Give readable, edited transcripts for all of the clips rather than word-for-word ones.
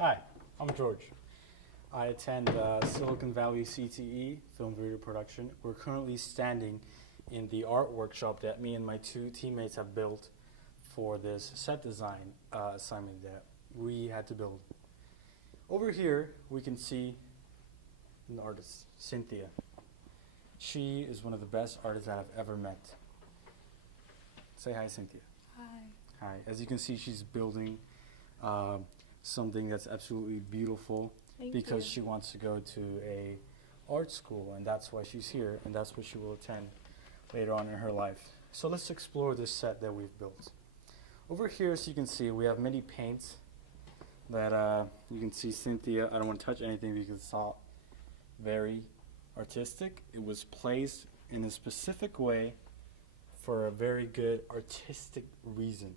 Hi, I'm George. I attend Silicon Valley CTE, Film Video Production. We're currently standing in the art workshop that me and my two teammates have built for this set design assignment that we had to build. Over here, we can see an artist, Cynthia. She is one of the best artists that I've ever met. Say hi, Cynthia. Hi. Hi. As you can see, she's building something that's absolutely beautiful because she wants to go to a art school, and that's why she's here, and that's what she will attend later on in her life. So let's explore this set that we've built. Over here, as you can see, we have many paints that you can see Cynthia. I don't want to touch anything because it's all very artistic. It was placed in a specific way for a very good artistic reason.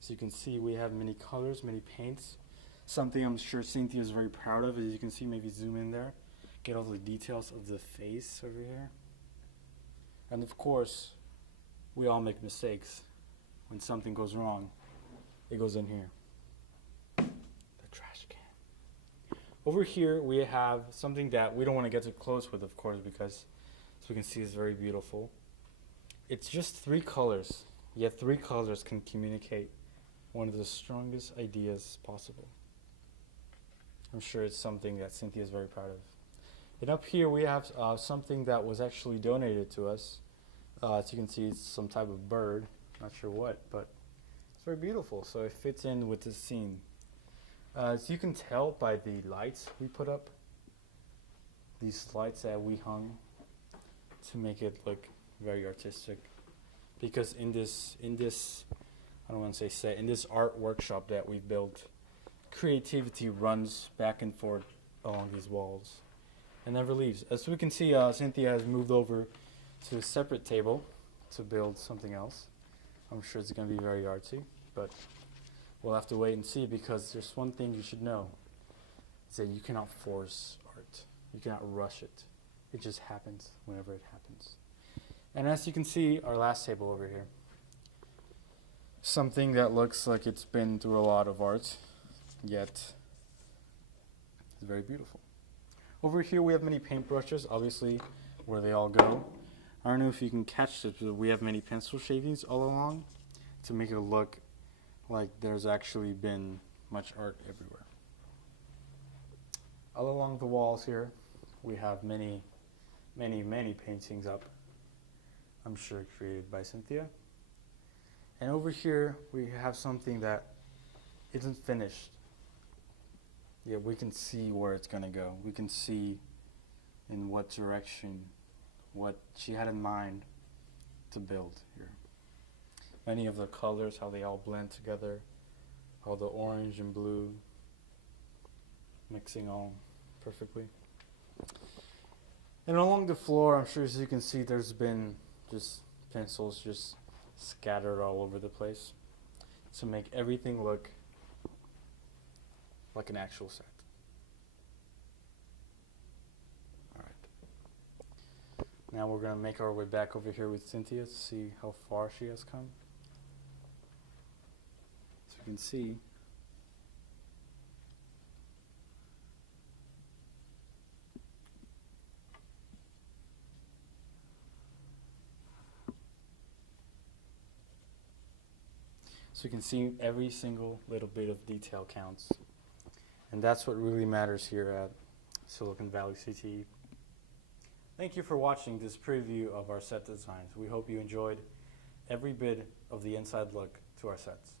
So you can see we have many colors, many paints. Something I'm sure Cynthia is very proud of, as you can see, maybe zoom in there, get all the details of the face over here. And of course, we all make mistakes. When something goes wrong, it goes in here. The trash can. Over here, we have something that we don't want to get too close with, of course, because as we can see, it's very beautiful. It's just 3 colors, yet 3 colors can communicate one of the strongest ideas possible. I'm sure it's something that Cynthia is very proud of. And up here we have something that was actually donated to us. As you can see, it's some type of bird, not sure what, but it's very beautiful, so it fits in with the scene. As you can tell by the lights we put up, these lights that we hung to make it look very artistic, because in this I don't want to say set, in this art workshop that we've built, creativity runs back and forth along these walls and never leaves. As we can see, Cynthia has moved over to a separate table to build something else. I'm sure it's going to be very artsy, but we'll have to wait and see, because there's one thing you should know, is that you cannot force art. You cannot rush it. It just happens whenever it happens. And as you can see, our last table over here, something that looks like it's been through a lot of art, yet it's very beautiful. Over here we have many paintbrushes, obviously where they all go. I don't know if you can catch this, but we have many pencil shavings all along to make it look like there's actually been much art everywhere. All along the walls here, we have many paintings up, I'm sure created by Cynthia. And over here, we have something that isn't finished. Yeah, we can see where it's gonna go. We can see in what direction, what she had in mind to build here. Many of the colors, how they all blend together, how the orange and blue mixing all perfectly. And along the floor, I'm sure as you can see, there's been just pencils just scattered all over the place to make everything look like an actual set. Alright. Now we're going to make our way back over here with Cynthia to see how far she has come. As you can see, so you can see every single little bit of detail counts. And that's what really matters here at Silicon Valley CTE. Thank you for watching this preview of our set designs. We hope you enjoyed every bit of the inside look to our sets.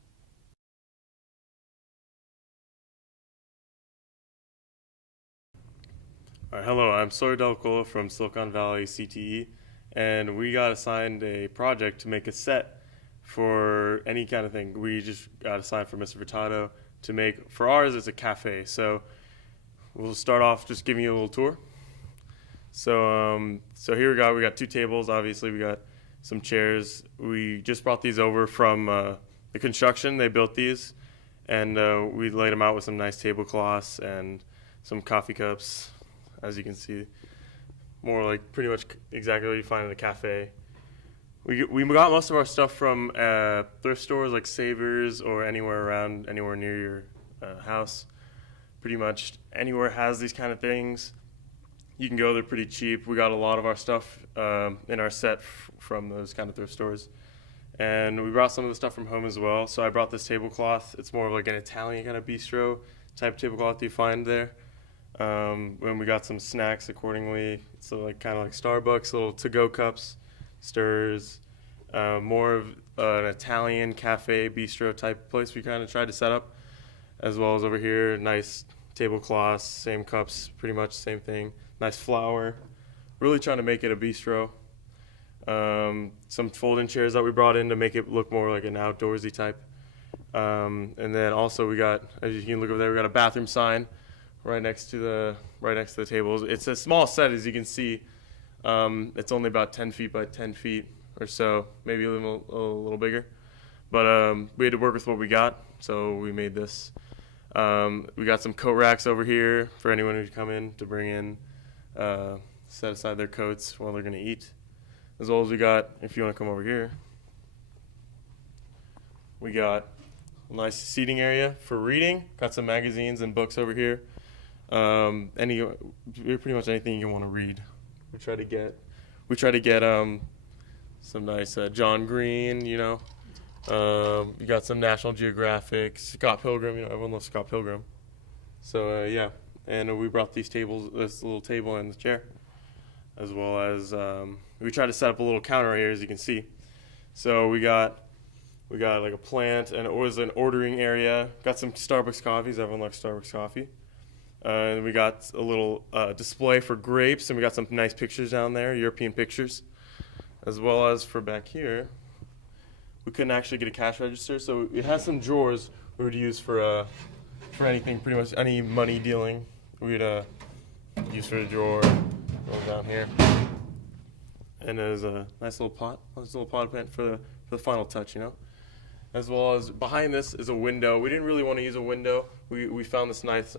All right, hello, I'm Sawyer Delacola from Silicon Valley CTE, and we got assigned a project to make a set for any kind of thing. We just got assigned for Mr. Furtado to make, for ours it's a cafe. So we'll start off just giving you a little tour. So here we got 2 tables, obviously we got some chairs. We just brought these over from the construction. They built these, and we laid them out with some nice tablecloths and some coffee cups, as you can see. More like pretty much exactly what you find in a cafe. We got most of our stuff from thrift stores like Savers or anywhere near your house. pretty much anywhere has these kind of things. You can go, they're pretty cheap. We got a lot of our stuff in our set from those kind of thrift stores. And we brought some of the stuff from home as well. So I brought this tablecloth. It's more of like an Italian kind of bistro type tablecloth you find there. When we got some snacks accordingly. So like kind of like Starbucks, little to-go cups, stirs, more of an Italian cafe bistro type place we kind of tried to set up. As well as over here, nice tablecloths, same cups, pretty much same thing. Nice flower. Really trying to make it a bistro. Some fold-in chairs that we brought in to make it look more like an outdoorsy type. And then also we got, as you can look over there, we got a bathroom sign right next to the tables. It's a small set, as you can see. It's only about 10 feet by 10 feet or so, maybe a little bigger. But we had to work with what we got, so we made this. We got some coat racks over here for anyone who'd come in to bring in, set aside their coats while they're going to eat. As well as we got, if you want to come over here, we got a nice seating area for reading. Got some magazines and books over here. Pretty much anything you want to read. We try to get some nice John Green, you know. You got some National Geographic, Scott Pilgrim, you know, everyone loves Scott Pilgrim. So yeah, and we brought these tables, this little table and the chair, as well as we tried to set up a little counter here, as you can see. So we got like a plant, and it was an ordering area. Got some Starbucks coffees. Everyone likes Starbucks coffee. And we got a little display for grapes, and we got some nice pictures down there, European pictures, as well as for back here. We couldn't actually get a cash register, so it has some drawers we would use for anything, pretty much any money dealing. We'd use for the drawer. Go down here, and there's a nice little pot plant for the final touch, you know. As well as behind this is a window. We didn't really want to use a window. We found this nice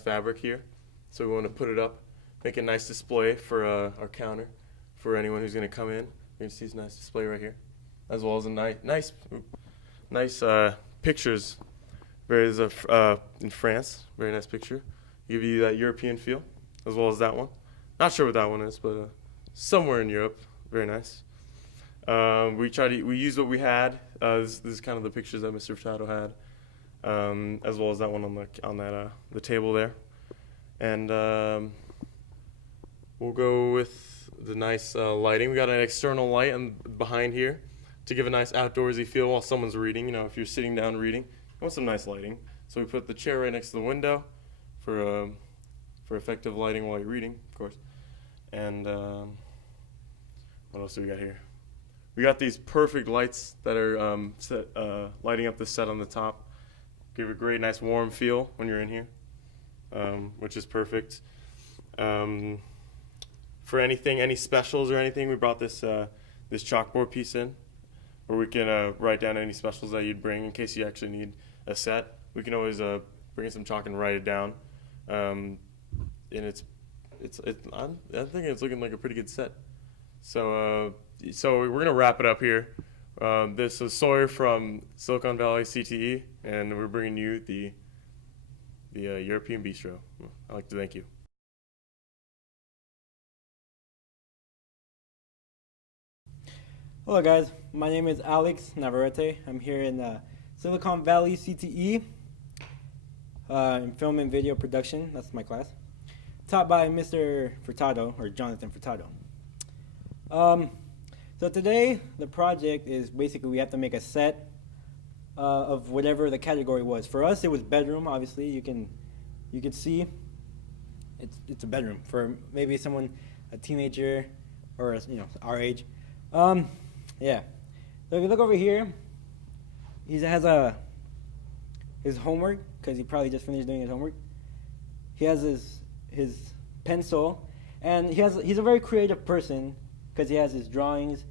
fabric here, so we want to put it up, make a nice display for our counter for anyone who's going to come in. You can see this nice display right here, as well as a nice pictures. There's in France, very nice picture. Give you that European feel, as well as that one. Not sure what that one is, but somewhere in Europe, very nice. We used what we had. This is kind of the pictures that Mr. Furtado had, as well as that one on the table there. And we'll go with the nice lighting. We got an external light behind here to give a nice outdoorsy feel while someone's reading. You know, if you're sitting down reading, you want some nice lighting. So we put the chair right next to the window for effective lighting while you're reading, of course. And what else do we got here? We got these perfect lights that are lighting up the set on the top. Give a great, nice, warm feel when you're in here, which is perfect. For any specials or anything, we brought this chalkboard piece in, where we can write down any specials that you'd bring in case you actually need a set. We can always bring some chalk and write it down. And I think it's looking like a pretty good set. So we're gonna wrap it up here. This is Sawyer from Silicon Valley CTE, and we're bringing you the European Bistro. I'd like to thank you. Hello guys, my name is Alex Navarrete. I'm here in Silicon Valley CTE in film and video production. That's my class. Taught by Mr. Furtado, or Jonathan Furtado. So today the project is basically we have to make a set of whatever the category was. For us it was bedroom. Obviously you can see it's a bedroom for maybe someone, a teenager or our age. Yeah. So if you look over here, he has his homework, because he probably just finished doing his homework. He has his pencil, and he's a very creative person because he has his drawings.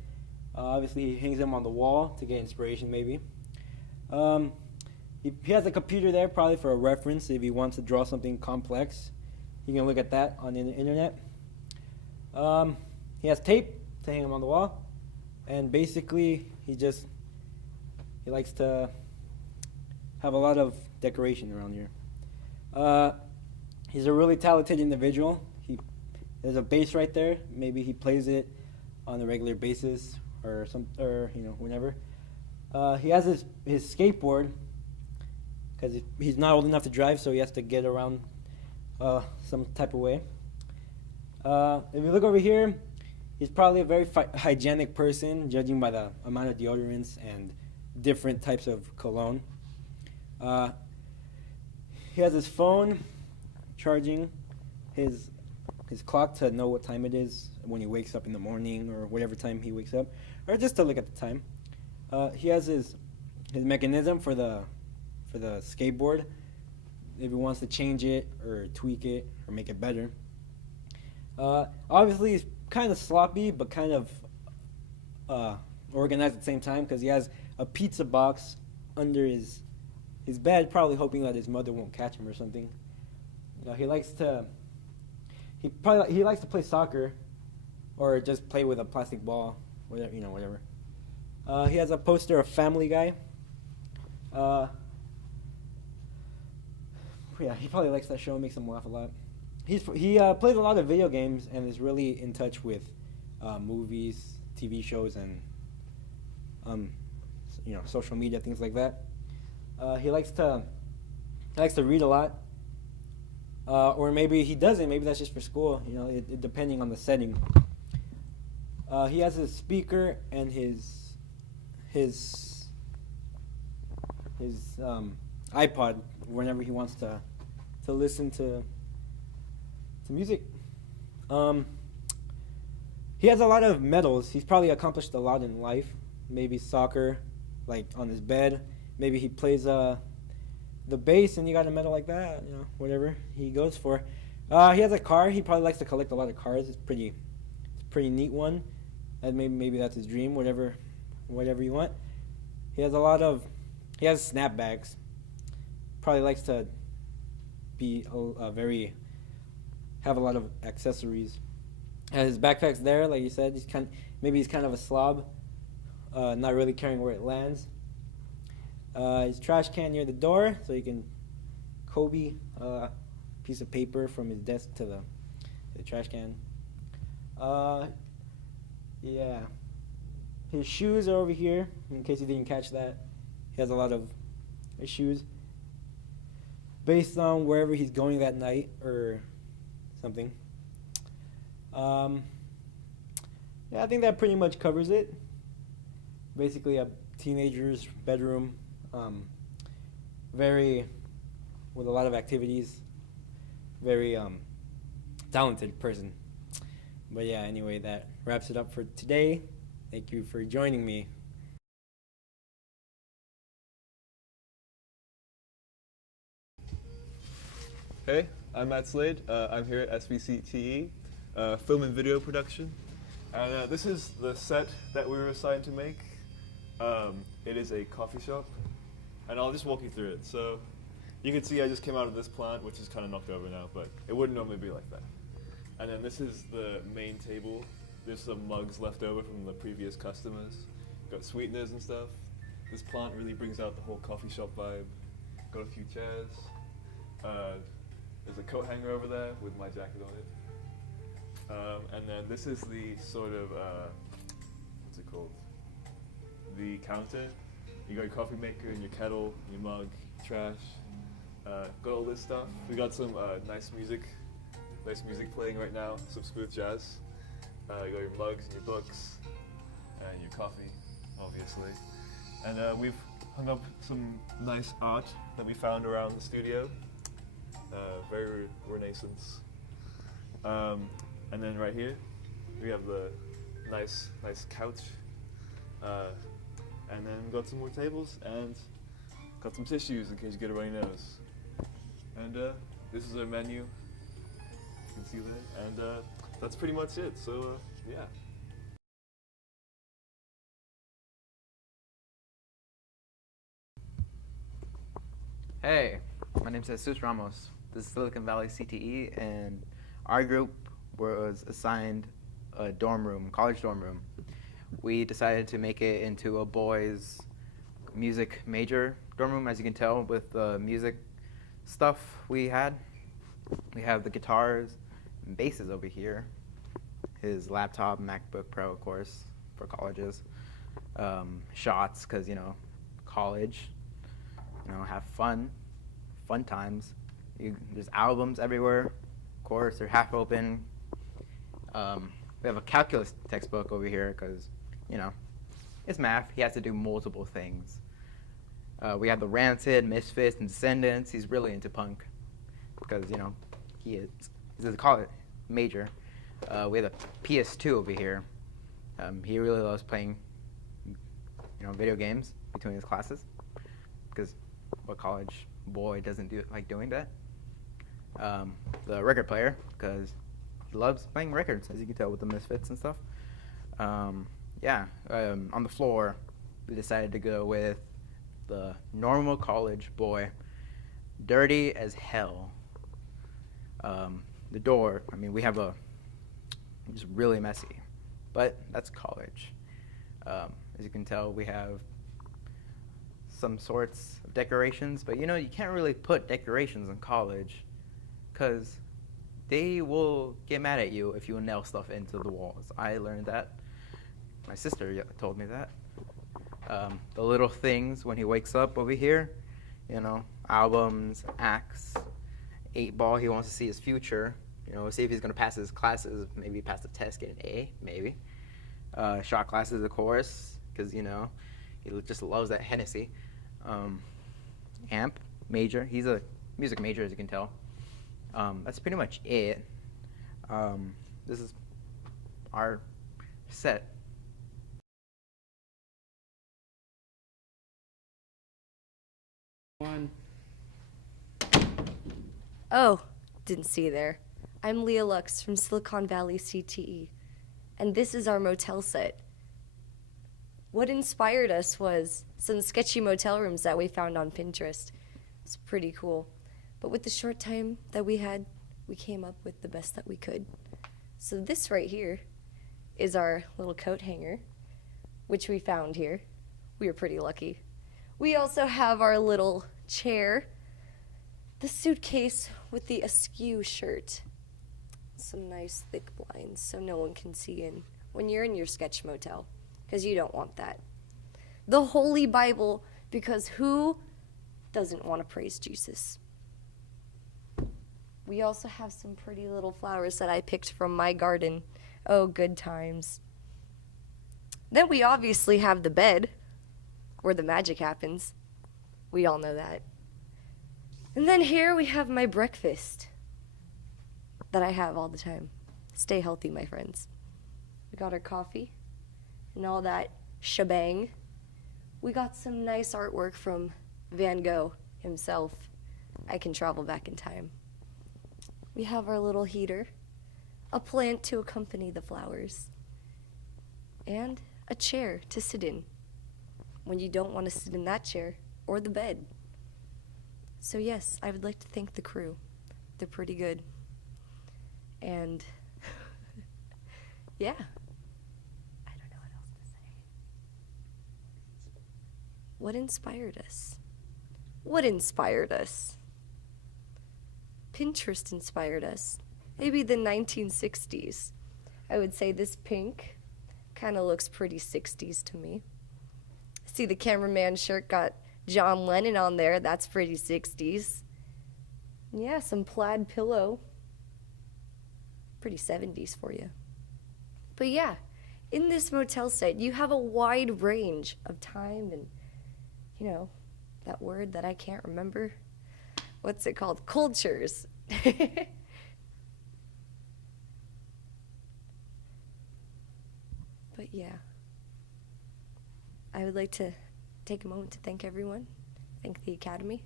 Obviously, he hangs them on the wall to get inspiration, maybe. He has a computer there, probably for a reference if he wants to draw something complex. You can look at that on the internet. He has tape to hang him on the wall, and basically he likes to have a lot of decoration around here. He's a really talented individual. There's a bass right there. Maybe he plays it on a regular basis or whenever. He has his skateboard because he's not old enough to drive, so he has to get around some type of way. If you look over here, he's probably a very hygienic person, judging by the amount of deodorants and different types of cologne. He has his phone charging his clock to know what time it is when he wakes up in the morning or whatever time he wakes up, or just to look at the time. He has his mechanism for the skateboard if he wants to change it or tweak it or make it better. Obviously, he's kind of sloppy, but kind of organized at the same time because he has a pizza box under his bed, probably hoping that his mother won't catch him or something. He likes to play soccer or just play with a plastic ball, whatever. He has a poster of Family Guy. Yeah, he probably likes that show. It makes him laugh a lot. He plays a lot of video games and is really in touch with movies, TV shows, and social media, things like that. He likes to read a lot, or maybe he doesn't. Maybe that's just for school. Depending on the setting. He has his speaker and his iPod whenever he wants to listen to music. He has a lot of medals. He's probably accomplished a lot in life. Maybe soccer, like on his bed. Maybe he plays the bass and he got a medal like that. Whatever he goes for. He has a car. He probably likes to collect a lot of cars. It's a pretty neat one. And maybe that's his dream. Whatever you want. He has snapbacks. Probably likes to be have a lot of accessories. And his backpack's there, like you said. He's kind of a slob, not really caring where it lands. His trash can near the door, so he can Kobe a piece of paper from his desk to the trash can. Yeah. His shoes are over here, in case you didn't catch that. He has a lot of shoes based on wherever he's going that night or something. Yeah, I think that pretty much covers it. Basically a teenager's bedroom, with a lot of activities, very talented person. But yeah, anyway, that wraps it up for today. Thank you for joining me. Hey, I'm Matt Slade. I'm here at SVCTE, Film and Video Production. And this is the set that we were assigned to make. It is a coffee shop, and I'll just walk you through it. So you can see I just came out of this plant, which is kind of knocked over now, but it wouldn't normally be like that. And then this is the main table. There's some mugs left over from the previous customers. Got sweeteners and stuff. This plant really brings out the whole coffee shop vibe. Got a few chairs. There's a coat hanger over there with my jacket on it. And then this is the sort of, what's it called? The counter. You got your coffee maker and your kettle, your mug, trash. Got all this stuff. We got some nice music playing right now, some smooth jazz. You got your mugs and your books and your coffee, obviously. And we've hung up some nice art that we found around the studio. Very Renaissance. And then right here, we have the nice couch. And then we got some more tables and got some tissues in case you get a runny nose. And this is our menu. You can see that. And that's pretty much it. So yeah. Hey, my name's Jesus Ramos. This is Silicon Valley CTE, and our group was assigned a dorm room, college dorm room. We decided to make it into a boys' music major dorm room, as you can tell, with the music stuff we had. We have the guitars and basses over here. His laptop, MacBook Pro, of course, for colleges. Shots, because, college, have fun times. There's albums everywhere. Of course, they're half open. We have a calculus textbook over here because, it's math. He has to do multiple things. We have the Rancid, Misfits, and Descendants. He's really into punk because, he's a college major. We have a PS2 over here. He really loves playing, video games between his classes because what college boy doesn't like doing that? The record player because he loves playing records, as you can tell with the Misfits and stuff. On the floor, we decided to go with the normal college boy, dirty as hell. The door, we have it's really messy, but that's college. As you can tell, we have some sorts of decorations, but you can't really put decorations in college because they will get mad at you if you nail stuff into the walls. I learned that. My sister told me that. The little things when he wakes up over here, albums, axe, 8-ball, he wants to see his future, see if he's going to pass his classes, maybe pass the test, get an A, maybe. Shot glasses, of course, because, he just loves that Hennessy. Amp, major, he's a music major, as you can tell. That's pretty much it. This is our set. Oh, didn't see you there. I'm Leah Lux from Silicon Valley CTE, and this is our motel set. What inspired us was some sketchy motel rooms that we found on Pinterest. It's pretty cool. But with the short time that we had, we came up with the best that we could. So this right here is our little coat hanger, which we found here. We were pretty lucky. We also have our little chair, the suitcase with the askew shirt, some nice thick blinds so no one can see in when you're in your sketch motel, because you don't want that. The Holy Bible, because who doesn't want to praise Jesus? We also have some pretty little flowers that I picked from my garden. Oh, good times. Then we obviously have the bed, where the magic happens. We all know that. And then here we have my breakfast that I have all the time. Stay healthy, my friends. We got our coffee and all that shebang. We got some nice artwork from Van Gogh himself. I can travel back in time. We have our little heater, a plant to accompany the flowers, and a chair to sit in when you don't want to sit in that chair or the bed. So yes, I would like to thank the crew. They're pretty good. And yeah, I don't know what else to say. What inspired us? What inspired us? Pinterest inspired us. Maybe the 1960s. I would say this pink kind of looks pretty 60s to me. See, the cameraman shirt got John Lennon on there. That's pretty 60s. Yeah, some plaid pillow. Pretty 70s for you. But yeah, in this motel set, you have a wide range of time and, that word that I can't remember. What's it called? Cultures. But yeah, I would like to take a moment to thank everyone, thank the Academy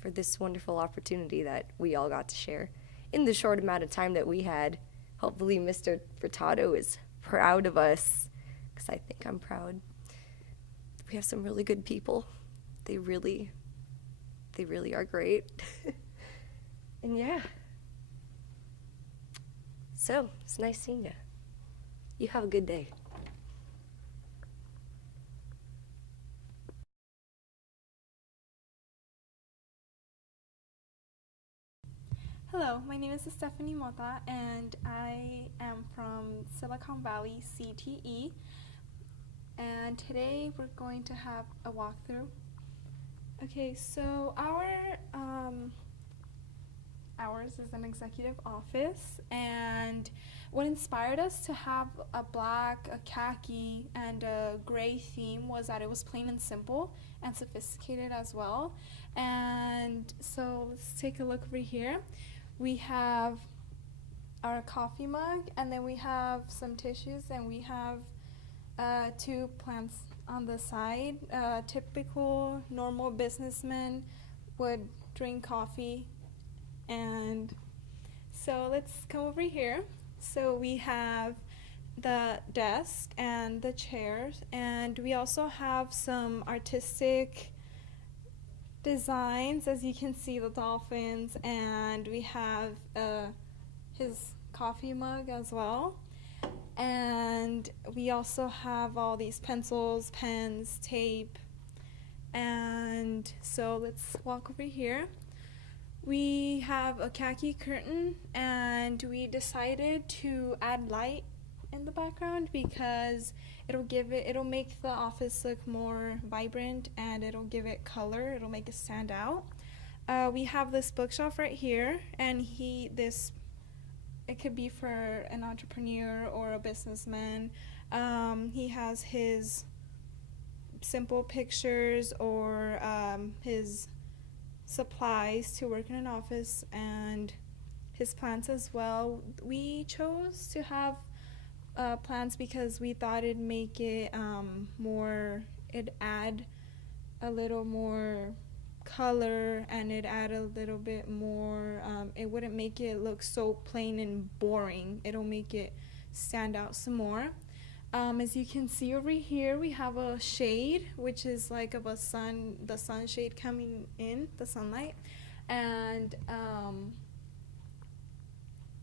for this wonderful opportunity that we all got to share in the short amount of time that we had. Hopefully Mr. Furtado is proud of us, because I think I'm proud. We have some really good people. They really are great. And yeah. So, it's nice seeing you. You have a good day. Hello, my name is Stephanie Mota, and I am from Silicon Valley CTE. And today we're going to have a walkthrough. Okay, so ours is an executive office, and what inspired us to have a black, a khaki, and a gray theme was that it was plain and simple and sophisticated as well. And so let's take a look over here. We have our coffee mug, and then we have some tissues, and we have 2 plants on the side. Typical normal businessmen would drink coffee. And so let's come over here. So we have the desk and the chairs, and we also have some artistic designs. As you can see, the dolphins, and we have his coffee mug as well. And we also have all these pencils, pens, tape. And so let's walk over here. We have a khaki curtain, and we decided to add light in the background because it'll make the office look more vibrant, and it'll give it color. It'll make it stand out. We have this bookshelf right here, and it could be for an entrepreneur or a businessman. He has his simple pictures or his supplies to work in an office, and his plants as well. We chose to have plants because we thought it'd make it it'd add a little more color, and it'd add a little bit more, it wouldn't make it look so plain and boring. It'll make it stand out some more. As you can see over here, we have a shade, which is like of the sunshade coming in, the sunlight, and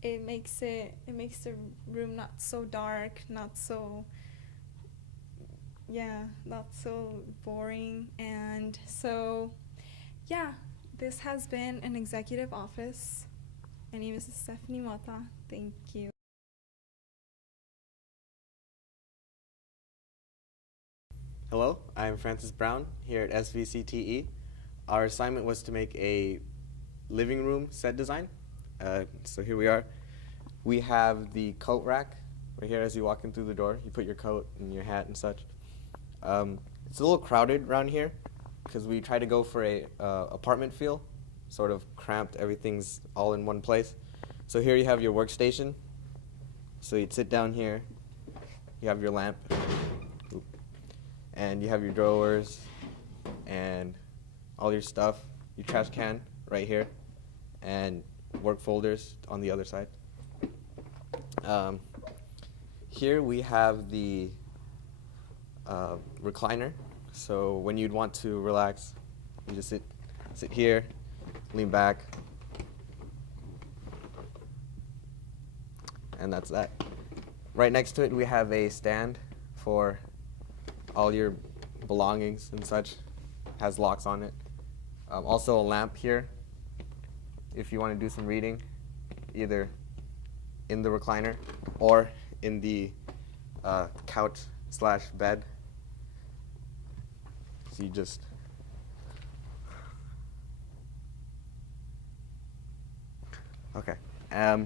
it makes the room not so dark, not so boring. And so yeah, this has been an executive office. My name is Stephanie Mota. Thank you. Hello, I'm Francis Brown here at SVCTE. Our assignment was to make a living room set design. So here we are. We have the coat rack right here as you walk in through the door. You put your coat and your hat and such. It's a little crowded around here because we try to go for a apartment feel, sort of cramped, everything's all in one place. So here you have your workstation. So you'd sit down here, you have your lamp, and you have your drawers and all your stuff, your trash can right here, and work folders on the other side. Here we have the recliner. So when you'd want to relax, you just sit here, lean back, and that's that. Right next to it, we have a stand for all your belongings and such. Has locks on it. Also a lamp here if you want to do some reading, either in the recliner or in the couch/bed. So you just okay.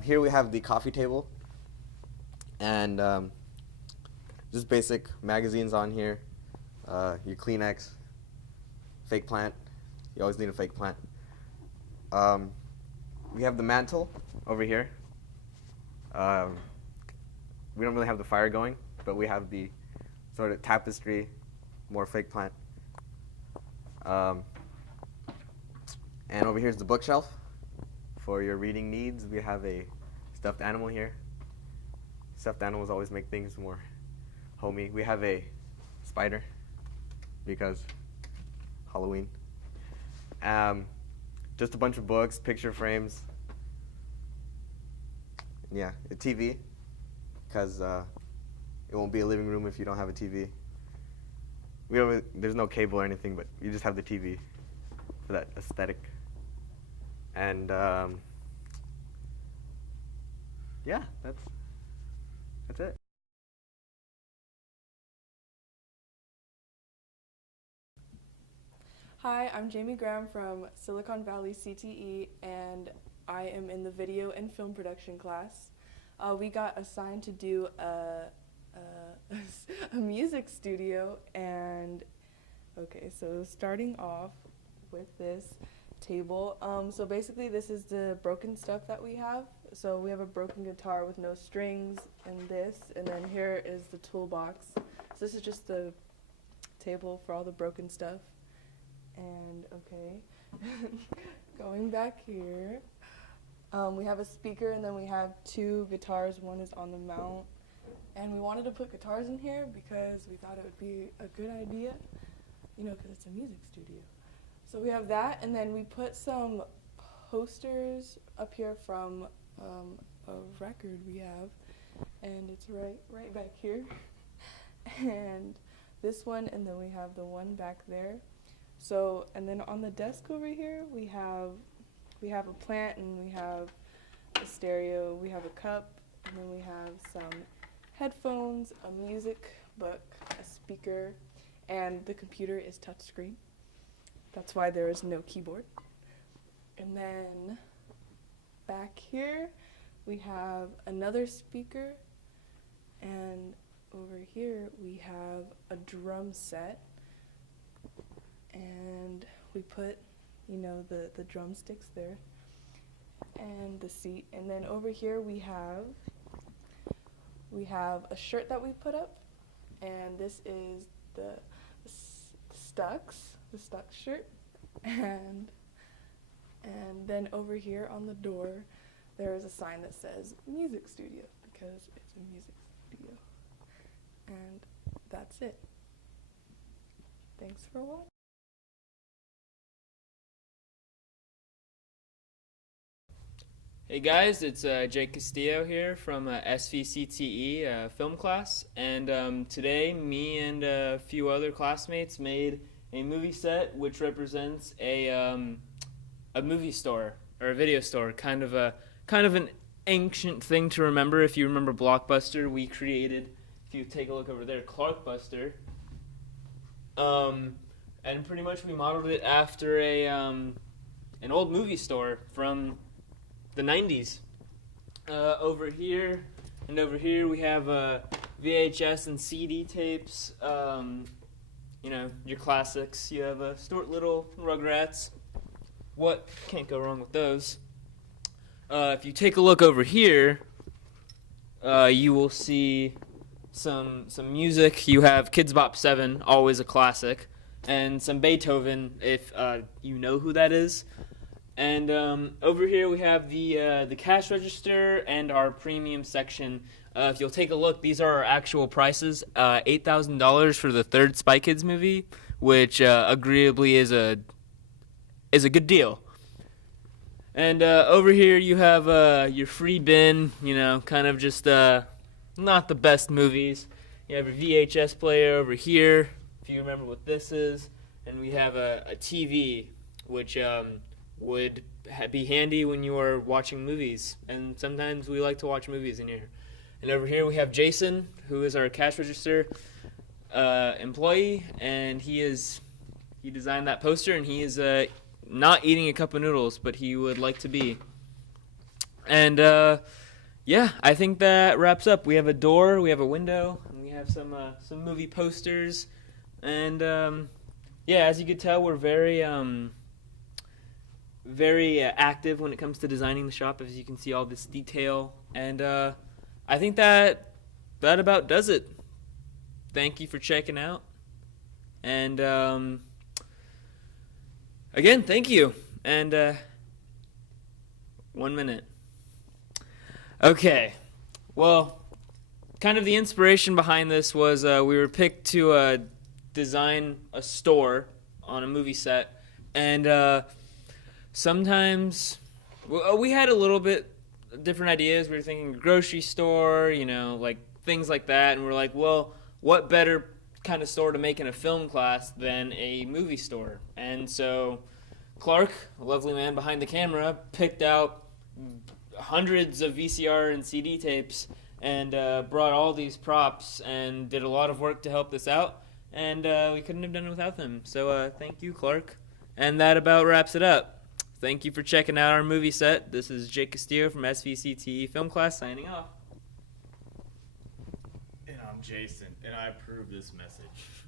Here we have the coffee table, and just basic magazines on here. Your Kleenex, fake plant. You always need a fake plant. We have the mantle over here. We don't really have the fire going, but we have the sort of tapestry, more fake plant. And over here is the bookshelf. For your reading needs, we have a stuffed animal here. Stuffed animals always make things more homey. We have a spider because Halloween. Just a bunch of books, picture frames. Yeah, a TV, because it won't be a living room if you don't have a TV. There's no cable or anything, but you just have the TV for that aesthetic. And yeah, that's it. Hi, I'm Jamie Graham from Silicon Valley CTE, and I am in the video and film production class. We got assigned to do a music studio, and okay, so starting off with this table. So basically this is the broken stuff that we have. So we have a broken guitar with no strings and this, and then here is the toolbox. So this is just the table for all the broken stuff. And okay, going back here, we have a speaker, and then we have two guitars. One is on the mount, and we wanted to put guitars in here because we thought it would be a good idea, you know, because it's a music studio. So we have that, and then we put some posters up here from a record we have, and it's right back here, and this one, and then we have the one back there. So, and then on the desk over here, we have a plant, and we have a stereo, we have a cup, and then we have some headphones, a music book, a speaker, and the computer is touchscreen. That's why there is no keyboard. And then back here, we have another speaker, and over here we have a drum set. And we put, you know, the drumsticks there, and the seat. And then over here we have a shirt that we put up, and this is the Stuck shirt. And then over here on the door, there is a sign that says music studio, because it's a music studio. And that's it. Thanks for watching. Hey guys, it's Jake Castillo here from SVCTE film class, and today me and a few other classmates made a movie set which represents a movie store or a video store, kind of an ancient thing to remember. If you remember Blockbuster, we created, if you take a look over there, Clarkbuster, and pretty much we modeled it after an old movie store from the 90s. Over here and over here we have VHS and CD tapes, you know, your classics. You have Stuart Little, Rugrats. What can't go wrong with those? If you take a look over here, you will see some music. You have Kids Bop 7, always a classic, and some Beethoven, if you know who that is. And over here we have the cash register and our premium section. If you'll take a look, these are our actual prices. $8,000 for the third Spy Kids movie, which agreeably is a good deal. And over here you have your free bin, you know, kind of just not the best movies. You have your VHS player over here, if you remember what this is. And we have a TV, which would be handy when you are watching movies, and sometimes we like to watch movies in here. And over here we have Jason, who is our cash register employee, and he designed that poster, and he is not eating a cup of noodles, but he would like to be. And yeah, I think that wraps up. We have a door, we have a window, and we have some movie posters, and yeah, as you could tell, we're very active when it comes to designing the shop, as you can see all this detail. And I think that about does it. Thank you for checking out. And again, thank you. And 1 minute. Okay. Well, kind of the inspiration behind this was we were picked to design a store on a movie set. And sometimes we had a little bit different ideas. We were thinking grocery store, you know, like things like that. And we're like, well, what better kind of store to make in a film class than a movie store? And so Clark, a lovely man behind the camera, picked out hundreds of VCR and CD tapes and brought all these props and did a lot of work to help this out. And we couldn't have done it without them. So thank you, Clark. And that about wraps it up. Thank you for checking out our movie set. This is Jake Castillo from SVCTE Film Class signing off. And I'm Jason, and I approve this message.